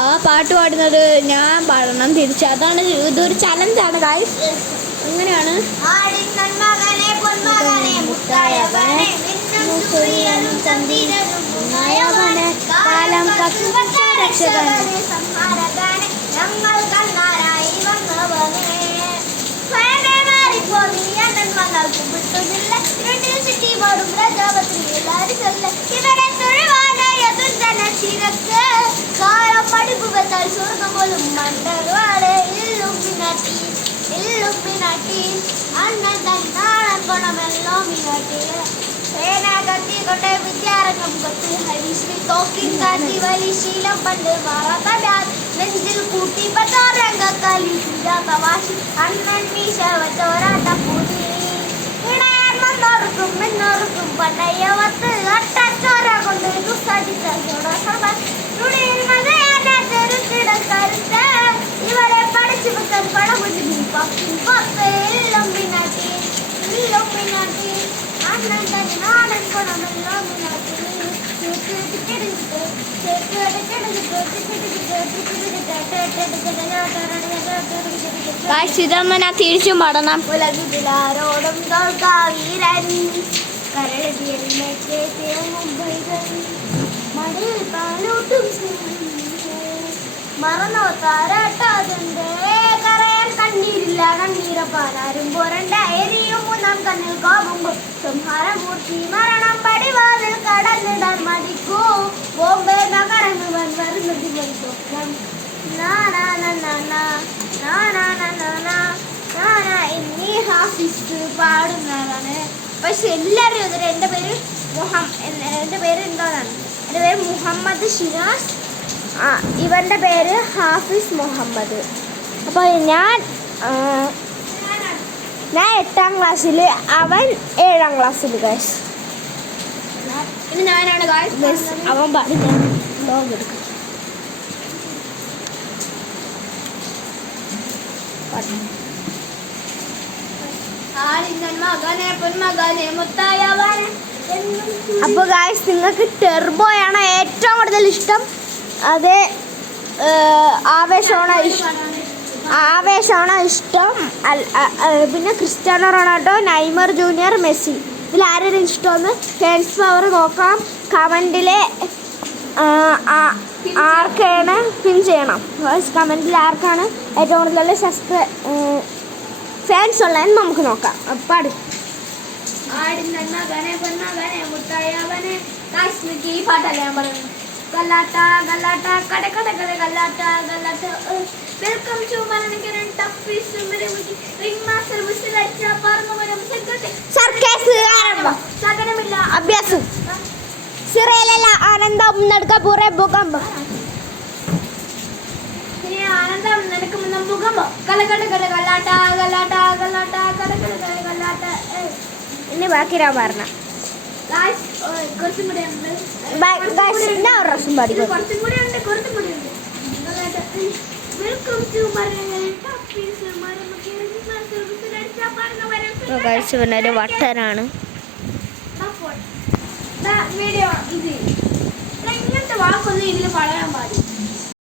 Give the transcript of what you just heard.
ആ പാട്ട് പാടുന്നത് ഞാൻ പാടണം തിരിച്ച്. അതാണ് ഇതൊരു ചലഞ്ചാണ് ഗായ്സ്. അങ്ങനെയാണ്. സ്വർഗം പോലും മണ്ടർവാട് ഇല്ലുമിനാട്ടി അണ്ണൻ തന്നാളൻ ഗുണമെല്ലോ മിനാട്ടി സേന കത്തി കൊട്ടെ വിദ്യാരംഗം കൊത്തി ഹരിശ്രീ തോക്കിൻ കാറ്റി വലി ശീലം പണ്ട് മാറാത്തടാൻ നെഞ്ചിൽ കൂട്ടി പത്താരംഗക്കാലി സുജാത വാശി അണ്ണൻ മീശ വച്ചോരാട്ട പൂതി ഇണയാൻ വന്നോർക്കും എന്നോർക്കും പണ്ടയ്യവത്ത് അട്ടച്ചോര കൊണ്ട് ദുസ്സാധിച്ച ഇവരെ പഠിച്ചു വെക്കാൻ പടമുണ്ട് അണ്ണൻ തന്നെ നാടൻ ഗുണമെല്ലോ മിനാട്ടി ഇതമ്മ ഞാൻ തിരിച്ചും പാടണം. ഉലകിലാരോടും തോൽക്കാവീരൻ കരടിയമ്മയ്ക്ക് മടിയിൽ പാലൂട്ടും മറന്നോ താരാട്ടാതുണ്ട് കരയാൻ കണ്ണീരില്ല കണ്ണീരപ്പാനാരും പോരണ്ട എരിയും മൂന്നാം കണ്ണിൽ കോപുമ്പോൾ സംഹാരമൂർത്തി മരണം പടിവാതിൽ കടന്നിടാൻ മടിക്കൂ ബോംബെ നഗരം മുഴുവൻ വരുന്നത് സ്വപ്നം എന്നീ ഹാഫിസ്റ്റ് പാടുന്നതാണ്. പക്ഷെ എല്ലാവരും എതിരെ എൻ്റെ പേര് എന്താണ്? എൻ്റെ പേര് മുഹമ്മദ് ഷിനാസ്. ഇവൻ്റെ പേര് ഹാഫിസ് മുഹമ്മദ്. അപ്പോൾ ഞാൻ 8ാം ക്ലാസ്സിൽ, അവൻ 7ാം ക്ലാസ്സിൽ ഗൈസ്. ഇനി ഞാനാണ് ഗൈസ്. അവൻ പാടില്ല ലോഗ് എടുക്കും. അപ്പോൾ ഗൈസ് നിങ്ങൾക്ക് ടെർബോയാണ് ഏറ്റവും കൂടുതൽ ഇഷ്ടം. അത് ആവേശമാണ് ഇഷ്ടം. പിന്നെ Cristiano Ronaldo, Neymar junior, Messi. ഇതിൽ ആരെയും ഇഷ്ടമെന്ന് ഫാൻസ് പവർ നോക്കാം. കമൻറ്റിൽ ആർക്കാണ് പിൻ ചെയ്യണം. കമൻറ്റിൽ ആർക്കാണ് ഏറ്റവും കൂടുതൽ ഫാൻസ് ഉള്ളതെന്ന് നമുക്ക് നോക്കാം. പാടും ഈ പാട്ടല്ലേ ഞാൻ പറയുന്നത്. ഗലാട്ട ഗലാട്ട കട കട കട ഗലാട്ട ഗലാട്ട വെൽക്കം ടു മലനഗരൻ ടഫീസ് റിംഗ് മാസ്റ്റർ വിസിലടിച്ച പറന്നുവരും സർക്കസ് ആരംഭം സകലമില്ല അഭ്യാസം സിറയിലല്ല ആനന്ദം നടുക്ക പൂറെ ഭൂകമ്പം ഇനി ആനന്ദം നടക്കുമെന്ന ഭൂകമ്പം കല കട കട ഗലാട്ട ഗലാട്ട ഗലാട്ട കട കട കട ഗലാട്ട. ഇനി ബാക്കി ഞാൻ പറഞ്ഞ കുറച്ചും കൂടെ ഉണ്ട്. ഞാൻ ഒരു പ്രാവശ്യം പാടിക്കോ. കുറച്ചും കൂടെ ഉണ്ട്. വെൽക്കം ടു മലനഗരൻ ടഫീസ് ഒരു വട്ടനാണ് വീഡിയോ. ഇത് ഇങ്ങനത്തെ വാക്കൊന്നും ഇതിൽ പറയാൻ പാടില്ല.